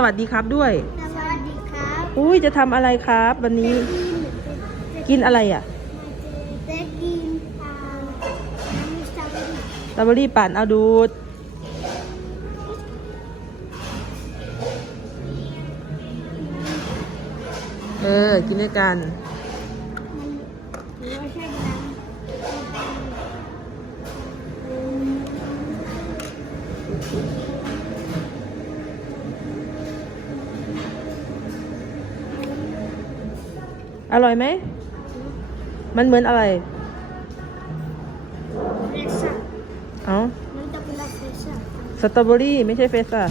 สวัสดีครับด้วย สวัสดีครับ อุ้ยจะทำอะไรครับ วันนี้ กินอะไรอะ จะกินอ่าน้ำสตรอเบอรี่สตรอเบอรี่ปั่นเอาดูด เออ กินด้วยกัน อร่อยไหม มันเหมือนอะไรเฟรซ่าเอ้ามันจะเป็นเฟรซ่าสตรอเบอรี่ไม่ใช่เฟสอะ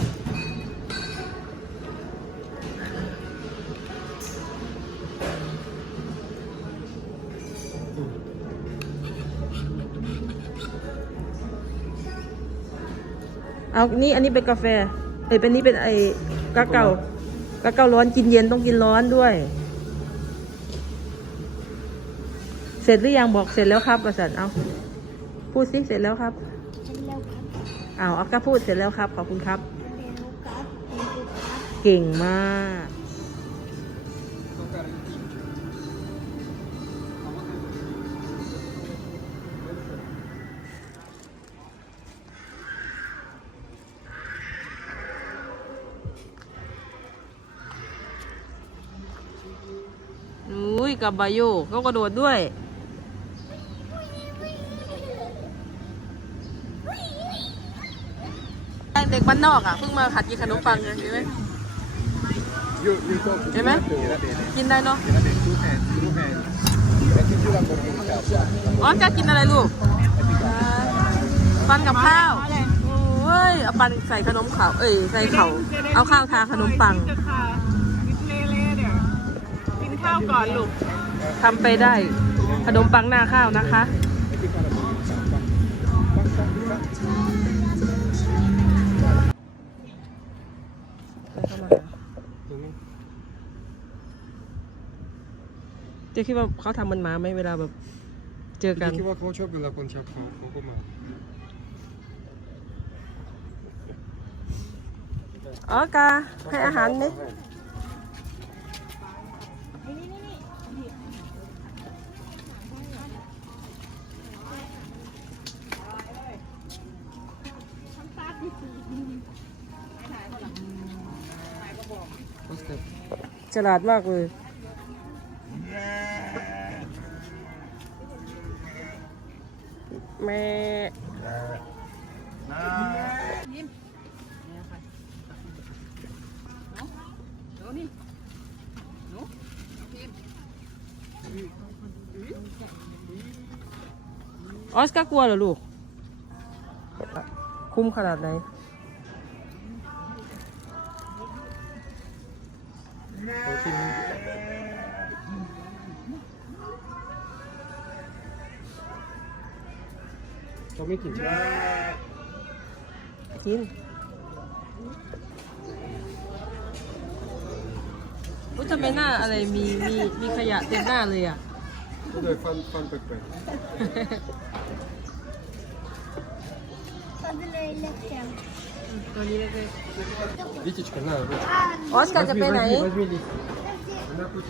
เอา นี่ อันนี้เป็นกาแฟ เอ้ย เป็นนี่เป็นไอ้กาเกากาเการ้อน กินเย็นต้องกินร้อนด้วย เสร็จหรือยังบอกเสร็จแล้วครับประสันเอาพูดสิเสร็จแล้วครับฉันแล้วครับอ้าวอักก็พูดเสร็จแล้วครับขอบคุณครับแล้วครับ ขอบคุณครับ เก่งมากอุ้ยกับบาโยเขากระโดดด้วย เด็ก บ้านนอกอะเพิ่งมาหัดกินขนมปังไงเห็นไหม Io, io tocco E me? Era bene, กินได้เนาะ era bene, tu hands, tu hands. Metti giù la borsa in casa. อ๋อจะกินอะไรลูก ปันกับข้าวโอ้ยเอาปันใส่ขนมขาวเอ้ยใส่เขาเอาข้าวทาขนมปังจะค่ะเละๆเนี่ยกินข้าวก่อนลูกทำไปได้ขนมปังหน้าข้าวนะคะ Metti qua la เจ๊คิดว่าเขาทำมันหมาไหมเวลาแบบ เจอกัน Perché va con ciò che la conciappa poco male. อ๋อกาให้อาหารไหมฉลาดมากเลย แม่ออสการ์กลัวเหรอลูก คุ้มขนาดไหน Sto mettendo. กินอุ้ยทำไมหน้าอะไรมีมีมีขยะเต็มหน้าเลยอ่ะ Dove fan, fan per quello. ตอนเลยเล็กจัง ตัวนี้เลย Витечка, на, ручку. ออสการ์จะไปไหน Возьми, возьми лист. На, пусть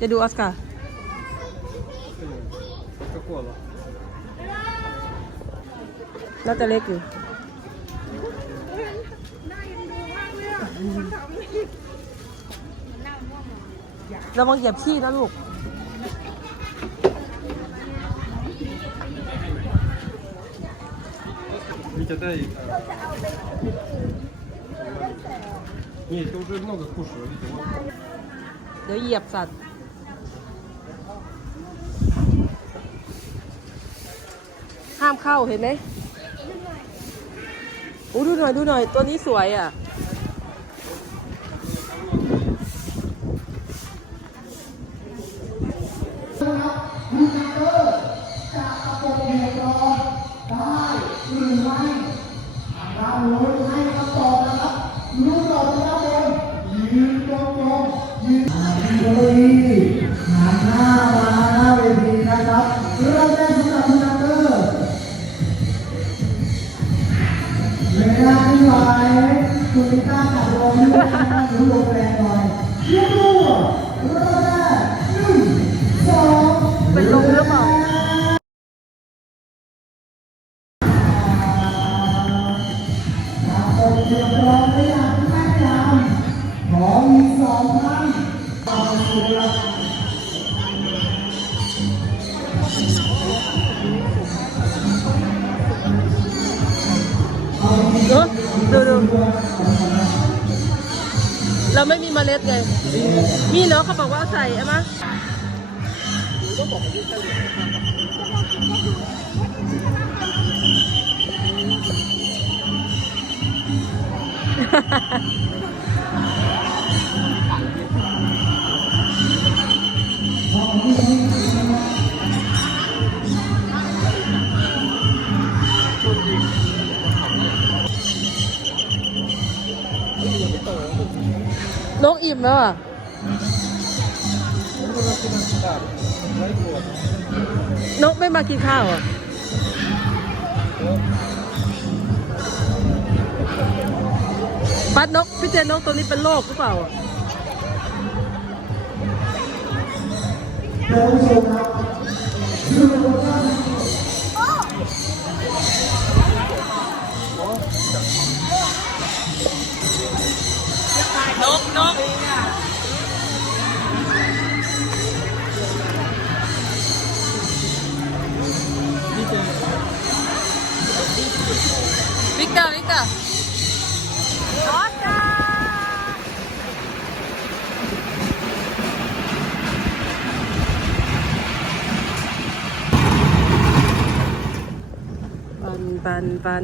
จะดูออสการ์แล้วแต่เล็กอยู่เราวังเหยียบที่นะลูก นี่จะได้นี่ตัวเรื่องนอกจากปเดี๋ยวเหยีบสั ห้ามเข้าเห็นไหมโอ้ดูหน่อยดูหน่อยตัวนี้สวยอะ ออดูดูเราไม่มีเมล็ดไง มีเนาะเขาบอกว่าเอาใส่อะมะนกอิ่ มแล้วอะนกไม่มากินข้าวอะปัดนกพี่เจนนกตัวนี้เป็นโรคหรือเปล่าอะ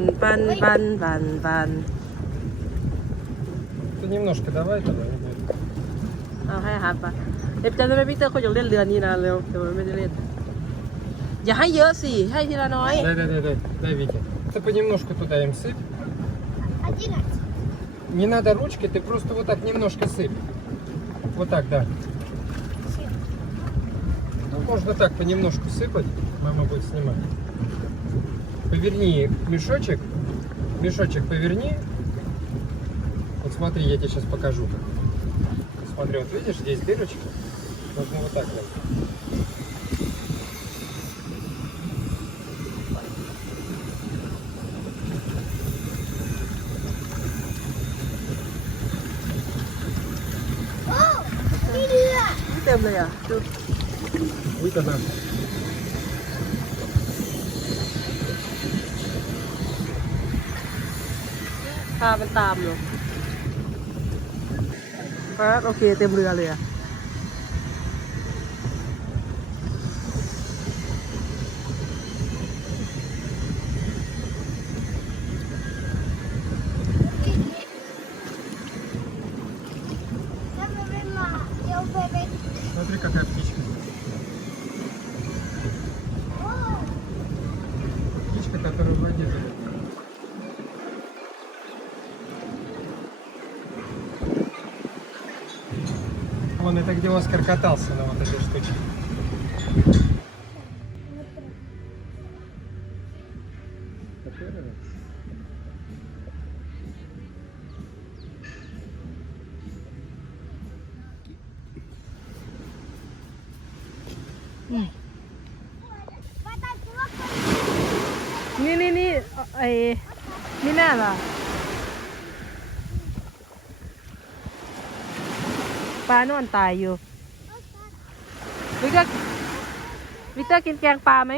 นปันปันปันปัน Ты немножко давай тогда. не будет. เอาให้ฮับปะเอฟจำได้ไหมพี่เตอร์เขาอยากเล่นเรือนี้นะเร็วแต่มันไม่ได้เล่น อย่าให้เยอะสิ ให้ทีละน้อย Дай, дай, дай, дай, дай, Вики. Ты понемножку туда им сыпь. Одиннадцать. Не надо ручки, ты просто вот так немножко сыпь. Вот так, да. Ну, можно так понемножку сыпать. Мама будет снимать. Поверни мешочек. Мешочек поверни. Вот смотри, я тебе сейчас покажу. Смотри, вот видишь, здесь дырочка. Нужно вот так вот. ยอะดูอุ้ยกันนะพาเป็นตามอยู่ปาโอเคเต็มเรือเลยอะ Вон это где Оскар катался на вот этой штучке. Вода плохо. นี่นี่นี่ไอ้นี่แน่ล่ะ ปลานอนตายอยู่ วิกเตอร์วิกเตอร์กินแกงปลาไหม